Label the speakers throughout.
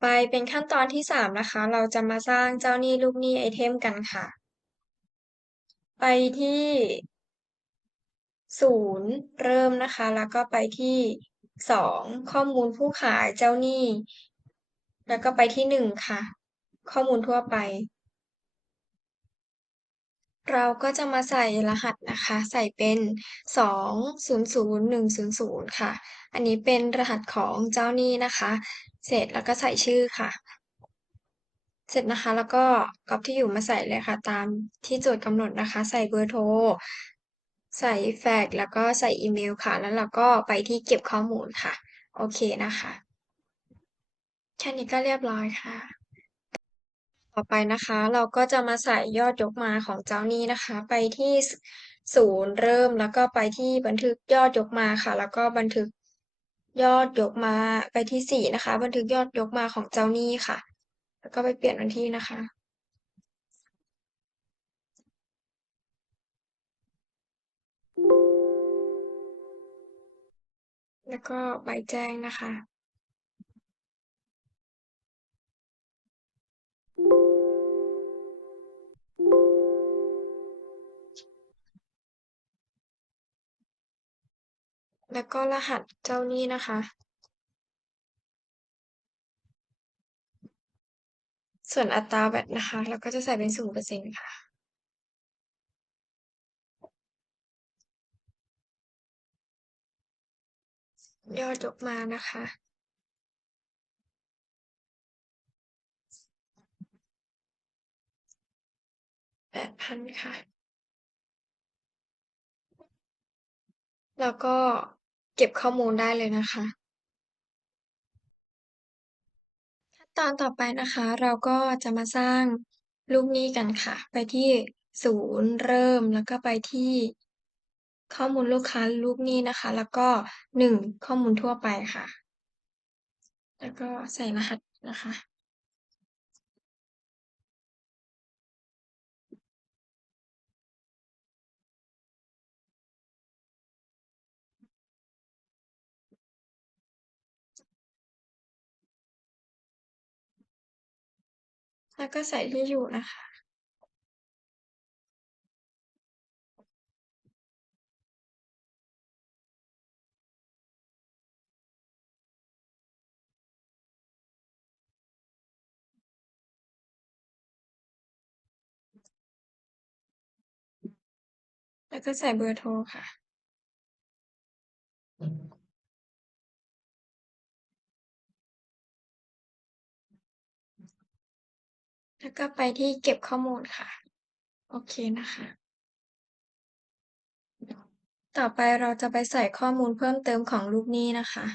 Speaker 1: ไปเป็นขั้นตอนที่สามนะคะ เราจะมาสร้างเจ้าหนี้ลูกหนี้ไอเทมกันค่ะ ไปที่ศูนย์เริ่มนะคะ แล้วก็ไปที่สองข้อมูลผู้ขายเจ้าหนี้ แล้วก็ไปที่หนึ่งค่ะ ข้อมูลทั่วไป เราก็จะมาใส่รหัสนะคะ ใส่เป็นสองศูนย์ศูนย์หนึ่งศูนย์ศูนย์ค่ะ อันนี้เป็นรหัสของเจ้าหนี้นะคะ เสร็จแล้วก็ใส่ชื่อค่ะ เสร็จนะคะแล้วก็ก๊อปที่อยู่มาใส่เลยค่ะ ตามที่โจทย์กำหนดนะคะ ใส่เบอร์โทร ใส่แฟกซ์แล้วก็ใส่อีเมลค่ะ แล้วเราก็ไปที่เก็บข้อมูลค่ะ โอเคนะคะ แค่นี้ก็เรียบร้อยค่ะ ต่อไปนะคะเราก็จะมาใส่ยอดยกมาของเจ้าหนี้นะคะ ไปที่ศูนย์เริ่มแล้วก็ไปที่บันทึกยอดยกมาค่ะ แล้วก็บันทึกยอดยกมาไปที่สี่นะคะ บันทึกยอดยกมาของเจ้าหนี้ค่ะ แล้วก็ไปเปลี่ยนวันที่นะคะ แล้วก็ใบแจ้งนะคะ แล้วก็รหัสเจ้าหนี้นะคะ ส่วนอัตราแวตนะคะ เราก็จะใส่เป็นศูนย์เปอร์เซ็นต์ค่ะ ยอดยกมานะคะแปดพันค่ะ แล้วก็ เก็บข้อมูลได้เลยนะคะ ขั้นตอนต่อไปนะคะ เราก็จะมาสร้างลูกหนี้กันค่ะ ไปที่ศูนย์เริ่มแล้วก็ไปที่ข้อมูลลูกค้าลูกหนี้นะคะ แล้วก็หนึ่งข้อมูลทั่วไปค่ะ แล้วก็ใส่รหัสนะคะ แล้วก็ใส่ที่อยู่นะคะ แล้วก็ใส่เบอร์โทรค่ะ แล้วก็ไปที่เก็บข้อมูลค่ะ โอเคนะคะ ต่อไปเราจะไปใส่ข้อมูลเพิ่มเติมของลูกหนี้นะคะ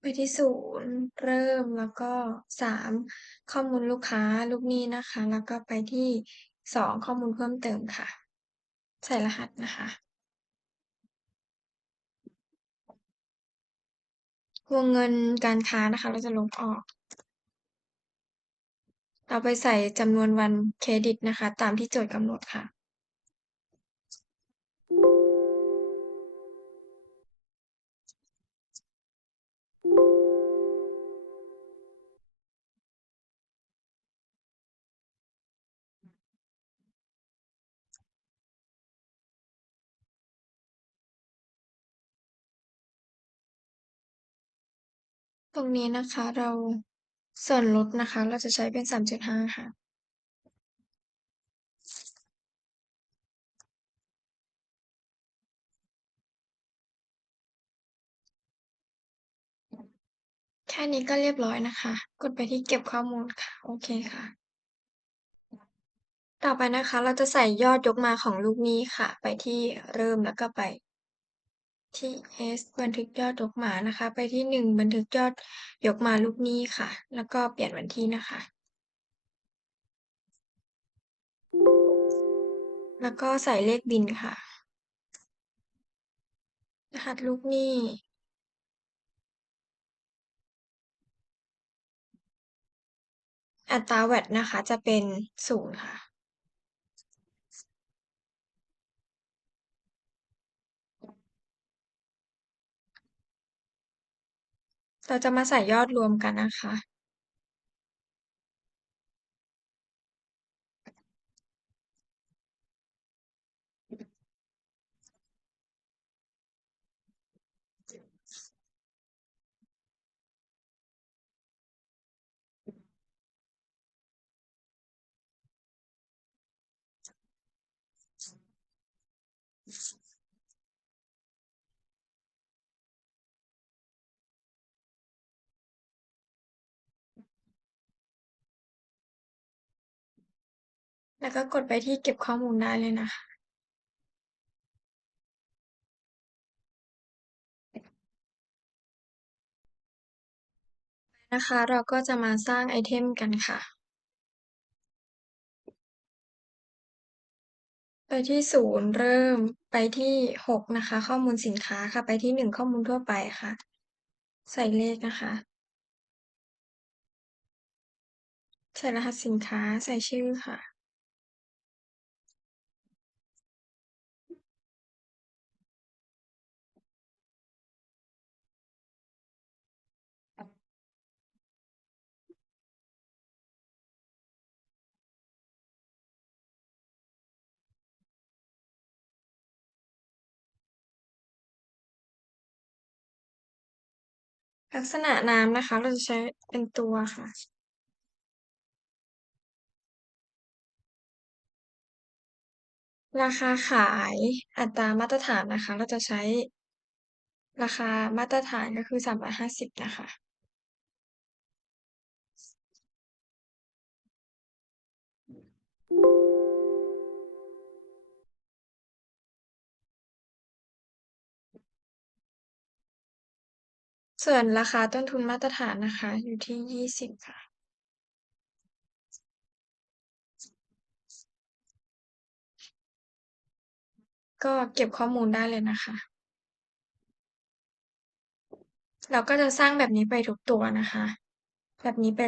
Speaker 1: ไปที่ศูนย์เริ่มแล้วก็สามข้อมูลลูกค้าลูกหนี้นะคะ แล้วก็ไปที่สองข้อมูลเพิ่มเติมค่ะ ใส่รหัสนะคะ วงเงินการค้านะคะ เราจะลบออก เราไปใส่จำนวนวันเครดิตนะคะ ตามที่โจทย์กำหนดค่ะ ตรงนี้นะคะเรา ส่วนลดนะคะ เราจะใช้เป็นสามจุดห้าค่ะ แค่นี้ก็เรียบร้อยนะคะ กดไปที่เก็บข้อมูลค่ะ โอเคค่ะ ต่อไปนะคะ เราจะใส่ยอดยกมาของลูกหนี้ค่ะ ไปที่เริ่มแล้วก็ไป ที่ S บันทึกยอดยกหมานะคะ ไปที่หนึ่งบันทึกยอดยกมาลูกนี้ค่ะ แล้วก็เปลี่ยนวันที่นะคะ แล้วก็ใส่เลขบิลค่ะ รหัสลูกนี้อัตราแวตนะคะจะเป็นศูนย์ค่ะ เราจะมาใส่ยอดรวมกันนะคะ แล้วก็กดไปที่เก็บข้อมูลได้เลยนะคะนะคะ เราก็จะมาสร้างไอเทมกันค่ะ ไปที่ศูนย์เริ่มไปที่หกนะคะ ข้อมูลสินค้าค่ะ ไปที่หนึ่งข้อมูลทั่วไปค่ะ ใส่เลขนะคะ ใส่รหัสสินค้าใส่ชื่อค่ะ ลักษณะน้ำนะคะ เราจะใช้เป็นตัวค่ะ ราคาขายอัตรามาตรฐานนะคะ เราจะใช้ราคามาตรฐานก็คือสามร้อยห้าสิบนะคะ ส่วนราคาต้นทุนมาตรฐานนะคะ อยู่ที่ยี่สิบค่ะ ก็เก็บข้อมูลได้เลยนะคะ เราก็จะสร้างแบบนี้ไปทุกตัวนะคะ แบบนี้ไป